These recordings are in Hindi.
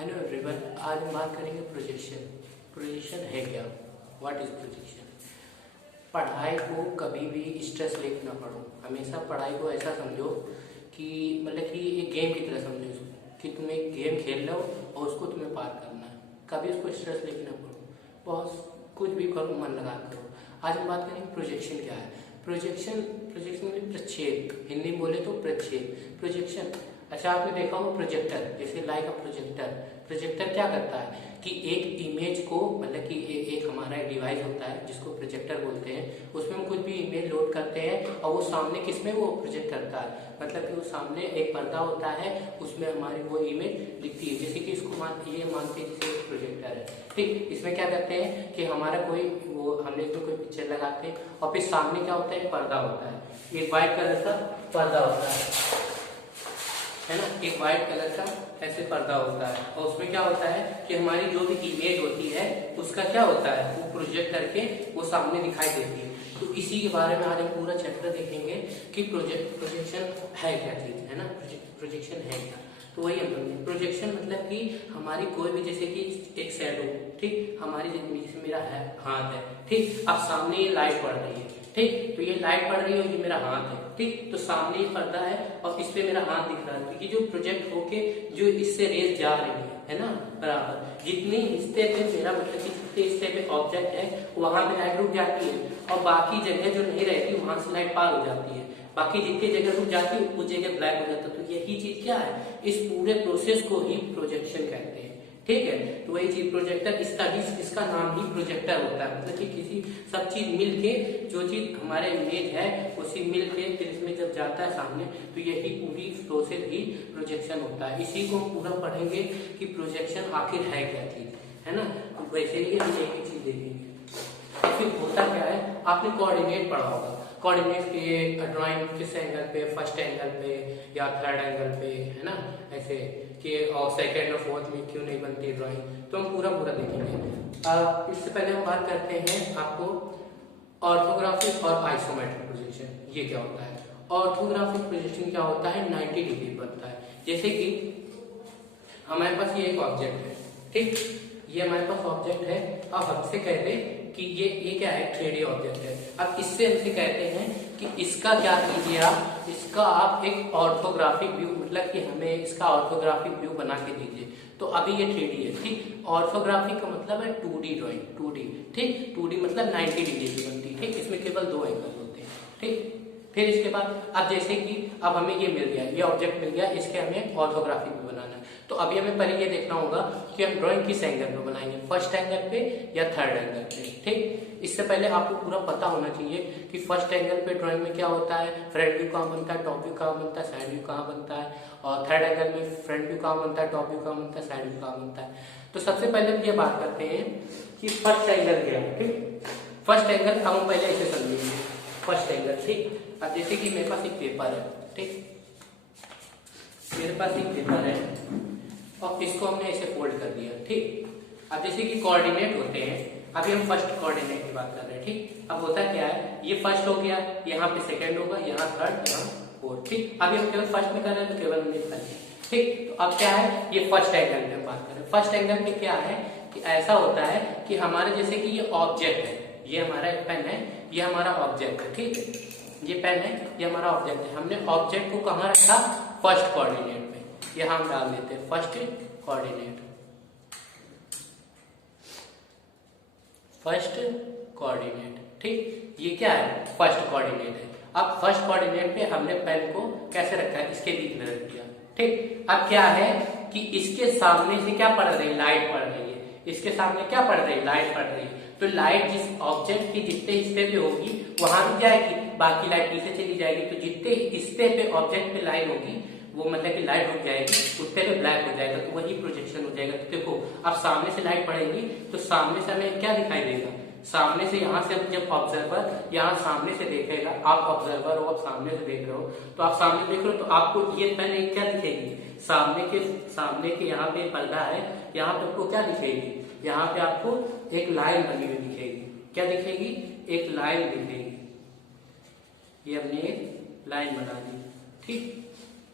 हेलो एवरीवन, आज हम बात करेंगे प्रोजेक्शन। प्रोजेक्शन है क्या? What is projection? पढ़ाई को कभी भी स्ट्रेस लेके ना पढ़ो। हमेशा पढ़ाई को ऐसा समझो कि मतलब कि एक गेम की तरह समझो इसको, कि तुम एक गेम खेल रहे हो और उसको तुम्हें पार करना है। कभी उसको स्ट्रेस लेके ना पढ़ो, बहुत कुछ भी करो, मन लगा करो। आज हम बात करेंगे प्रोजेक्शन क्या है। प्रोजेक्शन प्रोजेक्शन में प्रक्षेप, हिंदी में बोले तो प्रक्षेप। प्रोजेक्शन, अच्छा आपने देखा होगा प्रोजेक्टर, जैसे लाइक अ प्रोजेक्टर। प्रोजेक्टर क्या करता है कि एक इमेज को मतलब कि एक हमारा एक डिवाइस होता है जिसको प्रोजेक्टर बोलते हैं, उसमें हम कुछ भी इमेज लोड करते हैं और वो सामने किसमें वो प्रोजेक्ट करता है, मतलब कि वो सामने एक पर्दा होता है, उसमें हमारी वो इमेज दिखती है। जैसे कि इसको मानते हैं जैसे एक प्रोजेक्टर है, ठीक। इसमें क्या करते हैं कि हमारा कोई वो हमने इसमें कोई पिक्चर लगाते हैं और फिर सामने क्या होता है, एक पर्दा होता है, एक व्हाइट कलर का पर्दा होता है ना, एक व्हाइट कलर का ऐसे पर्दा होता है। और उसमें क्या होता है कि हमारी जो भी इमेज होती है उसका क्या होता है, वो प्रोजेक्ट करके वो सामने दिखाई देती है। तो इसी के बारे में आज हम पूरा चैप्टर देखेंगे कि प्रोजेक्शन है क्या चीज, है ना, प्रोजेक्शन है क्या। तो वही हम समझेंगे। प्रोजेक्शन मतलब कि हमारी कोई भी, जैसे कि एक शैडो, ठीक, हमारी जैसे मेरा है हाथ है, ठीक, अब सामने ये लाइट पड़ रही है, ठीक, तो ये लाइट पड़ रही है और ये मेरा हाथ है, ठीक, तो सामने ये पर्दा है और इस पे मेरा हाथ दिख रहा है, क्योंकि जो प्रोजेक्ट होके जो इससे रेज जा रही है ना, बराबर जितने हिस्से पे मेरा मतलब कि जितने हिस्से पे ऑब्जेक्ट है वहां पे लाइट रुक जाती है और बाकी जगह जो नहीं रहती वहां से लाइट पार हो जाती है। बाकी जितनी जगह रुक जाती है उस जगह ब्लैक हो जाता है। तो यही चीज क्या है, इस पूरे प्रोसेस को ही प्रोजेक्शन कहते हैं, ठीक है। तो वही चीज प्रोजेक्टर, इसका नाम ही प्रोजेक्टर होता है। मतलब कि किसी सब चीज मिलके जो चीज हमारे इमेज है उसी मिलके फिर इसमें जब जाता है सामने, तो यही पूरी प्रोसेस ही प्रोजेक्शन होता है। इसी को हम पूरा पढ़ेंगे कि प्रोजेक्शन आखिर है क्या चीज, है ना। तो वैसे ही हम एक ही चीज देखेंगे। फिर होता क्या है, आपने कोऑर्डिनेट पढ़ा होगा। कोऑर्डिनेट के ड्राइंग किस एंगल पे, फर्स्ट एंगल पे या थर्ड एंगल पे, है ना, ऐसे कि और सेकंड और फोर्थ में क्यों नहीं बनती ड्राइंग, तो हम पूरा देखेंगे। इससे पहले हम बात करते हैं आपको ऑर्थोग्राफिक और आइसोमेट्रिक प्रोजेक्शन, ये क्या होता है। ऑर्थोग्राफिक प्रोजेक्शन क्या होता है, 90 डिग्री बनता है। जैसे कि हमारे पास ये एक ऑब्जेक्ट है, ठीक, ये हमारे पास ऑब्जेक्ट है। अब हमसे कहते हैं कि ये क्या है, 3D ऑब्जेक्ट है। अब इससे हमसे कहते हैं कि इसका क्या कीजिए आप, इसका आप एक ऑर्थोग्राफिक व्यू, मतलब कि हमें इसका ऑर्थोग्राफिक व्यू बना के दीजिए। तो अभी ये 3D है, ठीक। ऑर्थोग्राफिक का मतलब है 2D ड्राइंग, 2D, ठीक। 2D मतलब 90 डिग्री की बनती है, ठीक। इसमें केवल 2 एंगल होते हैं, ठीक। फिर इसके बाद अब जैसे कि अब हमें ये मिल गया, ये ऑब्जेक्ट मिल गया, इसके हमें ऑर्थोग्राफिक भी बनाना है। तो अभी हमें पहले ये देखना होगा कि हम ड्राइंग किस एंगल पे बनाएंगे, फर्स्ट एंगल पे या थर्ड एंगल पे, ठीक। इससे पहले आपको पूरा पता होना चाहिए कि फर्स्ट एंगल पे ड्राइंग में क्या होता है, फ्रंट व्यू कहाँ बनता है, टॉप व्यू कहाँ बनता है, साइड व्यू कहाँ बनता है, और थर्ड एंगल में फ्रंट व्यू कहाँ बनता है, टॉप व्यू कहाँ बनता है, साइड व्यू कहाँ बनता है। तो सबसे पहले हम ये बात करते हैं कि फर्स्ट एंगल क्या है, ठीक। फर्स्ट एंगल हम पहले इसे समझेंगे, फर्स्ट एंगल, ठीक। अब जैसे कि मेरे पास एक पेपर है, ठीक, मेरे पास एक पेपर है और इसको हमने ऐसे फोल्ड कर दिया, ठीक। अब जैसे कि कोऑर्डिनेट होते हैं, अभी हम फर्स्ट कोऑर्डिनेट की बात कर रहे हैं, ठीक। अब होता क्या है, ये फर्स्ट हो गया, यहाँ पे सेकंड होगा, यहाँ थर्ड, यहाँ फोर्थ, ठीक। अभी हम केवल फर्स्ट में कर रहे हैं तो केवल हमने कर लिया, ठीक। तो अब क्या है, ये फर्स्ट एंगल में हम बात कर रहे हैं। फर्स्ट एंगल में क्या है कि ऐसा होता है कि हमारे जैसे कि ये ऑब्जेक्ट है, ये हमारा एक पेन है, ये हमारा ऑब्जेक्ट है, ठीक। ये पेन है, ये हमारा ऑब्जेक्ट है। हमने ऑब्जेक्ट को कहाँ रखा, फर्स्ट कोऑर्डिनेट में, यहां हम डाल देते हैं फर्स्ट कोऑर्डिनेट, फर्स्ट कोऑर्डिनेट, ठीक। ये क्या है, फर्स्ट कोऑर्डिनेट है। अब फर्स्ट कोऑर्डिनेट पे हमने पेन को कैसे रखा है, इसके बीच में रख दिया, ठीक। अब क्या है कि इसके सामने से क्या पड़ रही है, लाइट पड़ रही है। इसके सामने क्या पड़ रही है, लाइट पड़ रही है। तो लाइट जिस ऑब्जेक्ट के जितने हिस्से पे होगी वहां भी जाएगी, बाकी लाइट पीछे चली जाएगी। तो जितने हिस्से पे ऑब्जेक्ट पे लाइट होगी वो मतलब कि लाइट रुक जाएगी, उतने पे ब्लैक हो जाएगा, तो वही प्रोजेक्शन हो जाएगा। तो देखो अब सामने से लाइट पड़ेगी तो सामने से हमें क्या दिखाई देगा, सामने से यहाँ से जब ऑब्जर्वर यहाँ सामने से देखेगा, आप ऑब्जर्वर हो, आप सामने से देख रहे हो, तो आप सामने देख रहे हो तो आपको ये पेन एक क्या दिखेगी, सामने के यहाँ पे पर्दा है, यहाँ पे आपको क्या दिखेगी, यहाँ पे आपको एक लाइन बनी हुई दिखेगी। क्या दिखेगी, एक लाइन दिखेगी। ये हमने एक लाइन बना दी, ठीक।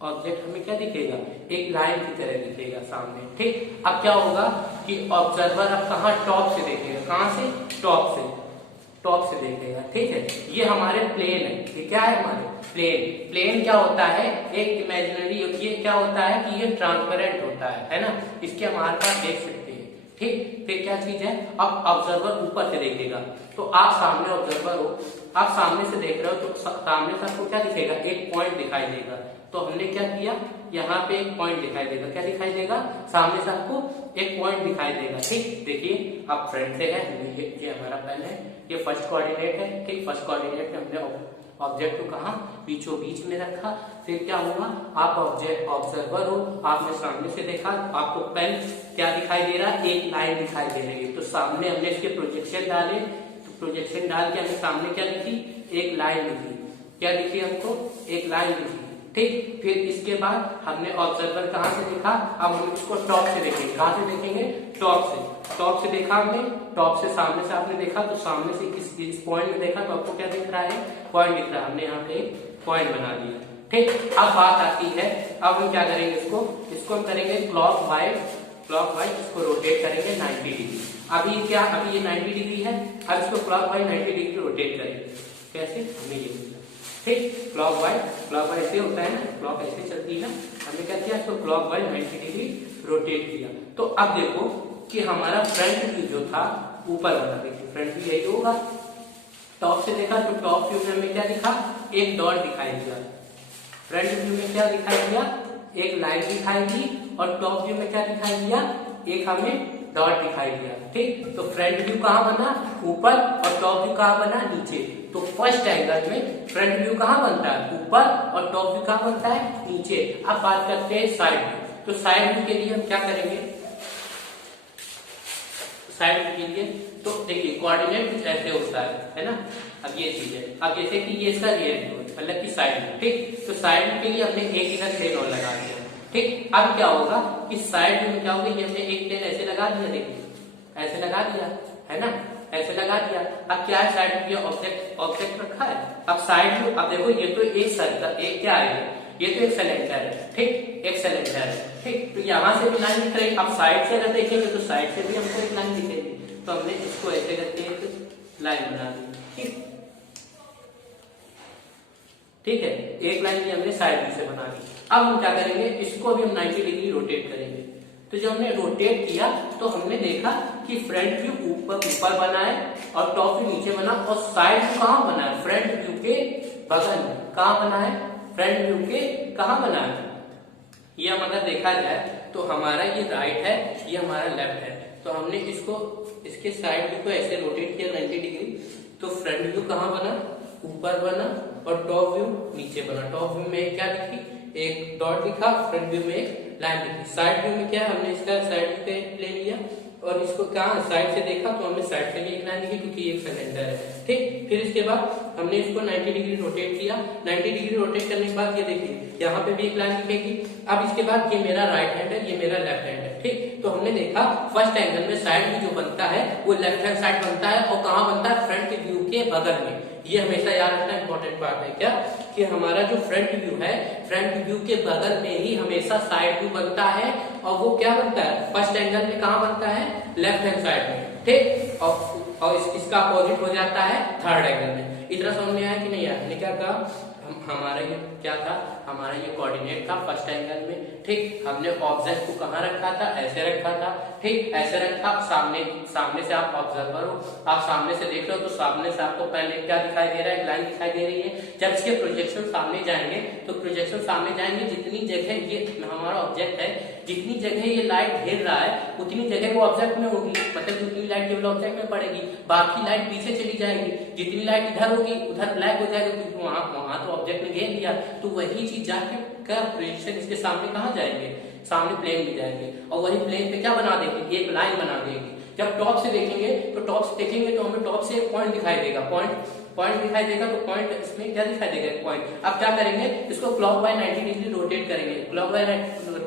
ऑब्जेक्ट हमें क्या दिखेगा, एक लाइन की तरह दिखेगा सामने। ठीक, अब क्या होगा कि ऑब्जर्वर अब कहाँ, टॉप से देखेगा। कहाँ से, टॉप से देखेगा। ठीक है, ये हमारे प्लेन है, ये क्या है हमारे प्लेन। प्लेन क्या होता है, एक इमेजिनरी, ये क्या होता है कि ये ट्रांसपेरेंट होता है ना, इसके हमारे पास देख सकते हैं। ठीक, फिर क्या चीज है, अब ऑब्जर्वर ऊपर से देखेगा, तो आप सामने ऑब्जर्वर हो, आप सामने से देख रहे हो, तो सामने से आपको क्या दिखेगा, एक पॉइंट दिखाई देगा। तो हमने क्या किया, यहाँ पे एक पॉइंट दिखाई देगा, क्या दिखाई देगा, सामने से आपको एक पॉइंट दिखाई देगा। ठीक, देखिए आप फ्रंट से है, ये हमारा पेन है, ये फर्स्ट कोऑर्डिनेट है। ठीक, फर्स्ट कोऑर्डिनेट में हमने ऑब्जेक्ट को कहा, बीचों बीच में रखा। फिर क्या हुआ, आप ऑब्जर्वर हो, आपने सामने से देखा, आपको पेन क्या दिखाई दे रहा है, एक लाइन दिखाई दे रही है। तो सामने हमने इसके प्रोजेक्शन डाले, तो प्रोजेक्शन डाल के हमने सामने क्या लिखी, एक लाइन लिखी। क्या लिखी हमको, एक लाइन लिखी। ठीक, फिर इसके बाद हमने ऑब्जर्वर कहाँ से देखा, अब हम इसको टॉप से देखेंगे। कहाँ से देखेंगे, टॉप से देखा हमने, टॉप से सामने से आपने देखा, तो सामने से किस पॉइंट में देखा, तो आपको क्या दिख रहा है, पॉइंट दिख रहा है। हमने यहाँ पे एक पॉइंट बना दिया। ठीक, अब बात आती है, अब हम क्या करेंगे, इसको हम करेंगे क्लॉकवाइज, इसको रोटेट करेंगे 90 डिग्री। अभी ये 90 डिग्री है, अब इसको क्लॉकवाइज 90 डिग्री रोटेट करेंगे। कैसे, हमें ये ठीक, क्लॉकवाइज ऐसे होता है ना, क्लॉक ऐसे चलती है ना, हमने क्या किया, इसको क्लॉकवाइज 90 डिग्री रोटेट किया। तो अब देखो कि हमारा फ्रंट व्यू जो था ऊपर बना, देखिए फ्रंट व्यू यही होगा। टॉप से देखा तो टॉप व्यू में हमें क्या दिखा, एक डॉट दिखाई दिया। फ्रंट व्यू में क्या दिखाई दिया, एक लाइन दिखाई दी, और टॉप व्यू में क्या दिखाई दिया, एक हमें डॉट दिखाई दिया। ठीक, तो फ्रंट व्यू कहाँ बना, ऊपर, और टॉप व्यू कहाँ बना, नीचे। तो फर्स्ट एंगल में फ्रंट व्यू कहाँ बनता है, ऊपर, और टॉप व्यू कहाँ बनता है, नीचे। अब बात करते हैं साइड व्यू। तो साइड व्यू के लिए हम क्या करेंगे, साइड व्यू के लिए तो देखिए कोऑर्डिनेट कुछ ऐसे होता है ना। अब ये चीज है, अब जैसे कि ये इसका रियर व्यू मतलब कि साइड व्यू। ठीक, तो साइड व्यू के लिए हमने एक इधर प्लेन और लगा दिया। ठीक, अब क्या होगा कि साइड व्यू में क्या होगा, ये हमने एक प्लेन ऐसे लगा दिया, देखिए ऐसे लगा दिया है ना, ऐसे लगा दिया। अब क्या है, साइड व्यू ऑब्जेक्ट रखा है। अब साइड व्यू, अब देखो ये तो एक सर्कल, एक क्या है, ये तो एक सिलेंडर है। ठीक, एक सिलेंडर है। ठीक, तो यहाँ से भी लाइन दिख रही है। अब साइड से अगर देखेंगे तो साइड से भी हमको एक लाइन दिखेगी, तो हमने इसको ऐसे करके एक लाइन बना दी। ठीक है, एक लाइन भी हमने साइड व्यू से बना दी। अब हम क्या करेंगे, इसको भी हम 90 डिग्री रोटेट करेंगे। तो जब हमने रोटेट किया तो हमने देखा कि फ्रंट व्यू ऊपर बना है और टॉप व्यू नीचे बना, और साइड व्यू कहाँ बना है, फ्रंट व्यू के बगल में। कहाँ बना है, फ्रंट व्यू के कहाँ बना है। ये हम अगर देखा जाए तो हमारा ये राइट है, ये हमारा लेफ्ट है। तो हमने इसके साइड व्यू को ऐसे रोटेट किया 90 डिग्री, तो फ्रंट व्यू कहाँ बना, ऊपर बना, और टॉप व्यू नीचे बना। टॉप व्यू में क्या दिखी, एक डॉट दिखा, फ्रंट व्यू में एक लाइन दिखी। साइड व्यू में क्या है, हमने इसका साइड व्यू पे ले लिया, और इसको कहाँ साइड से देखा तो हमने साइड से भी एक लाइन दिखी, क्योंकि एक सिलेंडर है। ठीक, फिर इसके बाद हमने इसको 90 डिग्री रोटेट किया। 90 डिग्री रोटेट करने के बाद ये देखिए यहाँ पे भी एक लाइन दिखेगी। अब इसके बाद ये मेरा राइट हैंड है, ये मेरा लेफ्ट हैंड है। ठीक, तो हमने देखा फर्स्ट एंगल में साइड व्यू जो बनता है वो लेफ्ट हैंड साइड बनता है, और कहाँ बनता है, फ्रंट व्यू के बगल में। ये हमेशा याद रखना इंपॉर्टेंट बात है क्या, कि हमारा जो फ्रंट व्यू है, फ्रंट व्यू के बगल में ही हमेशा साइड व्यू बनता है, और वो क्या बनता है, फर्स्ट एंगल में कहाँ बनता है, लेफ्ट हैंड साइड में। ठीक, और इसका अपोजिट हो जाता है थर्ड एंगल में। इतना समझ में आया कि नहीं आया। हमने क्या कहा, हमारा ये क्या था, हमारा ये कोऑर्डिनेट था फर्स्ट एंगल में। ठीक, हमने ऑब्जेक्ट को कहाँ रखा था, ऐसे रखा था। ठीक, ऐसे रखा, सामने से आप ऑब्जर्वर हो, आप सामने से देख रहे हो, तो सामने से आपको पहले क्या दिखाई दे रहा है, एक लाइन दिखाई दे रही है। जब इसके प्रोजेक्शन सामने जाएंगे, तो प्रोजेक्शन सामने जाएंगे, जितनी जगह ये हमारा ऑब्जेक्ट है, जितनी जगह ये लाइट घेर रहा है, उतनी जगह वो ऑब्जेक्ट में होगी, मतलब जितनी लाइट केवल ऑब्जेक्ट में पड़ेगी, बाकी लाइट पीछे चली जाएगी। जितनी लाइट इधर होगी उधर ब्लैक हो जाएगा, क्योंकि वहां तो ऑब्जेक्ट ने घेर लिया। तो वही चीज जाके का प्रोजेक्शन इसके सामने कहाँ जाएंगे, सामने प्लेन में जाएंगे, और वही प्लेन पे क्या बना देंगे, एक लाइन बना देंगे। जब टॉप से देखेंगे तो हमें टॉप से एक पॉइंट दिखाई देगा, पॉइंट दिखाई देगा, तो पॉइंट इसमें क्या दिखाई देगा, पॉइंट। अब क्या करेंगे, इसको क्लॉकवाइज 90 डिग्री रोटेट करेंगे। क्लॉकवाइज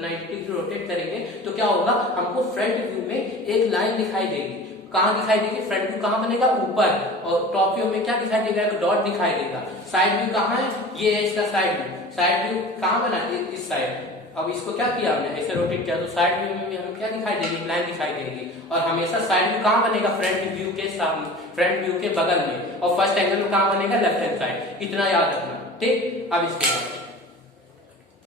90 डिग्री रोटेट करेंगे तो क्या होगा, हमको फ्रंट व्यू में एक लाइन दिखाई देगी। कहाँ दिखाई देगी, फ्रंट व्यू कहाँ बनेगा, ऊपर, और टॉप व्यू में क्या दिखाई देगा, एक डॉट दिखाई देगा। साइड व्यू कहाँ है, ये है इसका साइड व्यू। साइड व्यू कहाँ बना, इस साइड। अब इसको क्या किया हमने, ऐसे रोटेट किया तो साइड व्यू में भी हमें क्या दिखाई देगी, लाइन दिखाई देगी। और हमेशा साइड व्यू कहाँ बनेगा, फ्रंट व्यू के सामने, फ्रंट व्यू के बगल में, और फर्स्ट एंगल में कहाँ बनेगा, लेफ्ट हैंड साइड। इतना याद रखना, ठीक। अब इसके बाद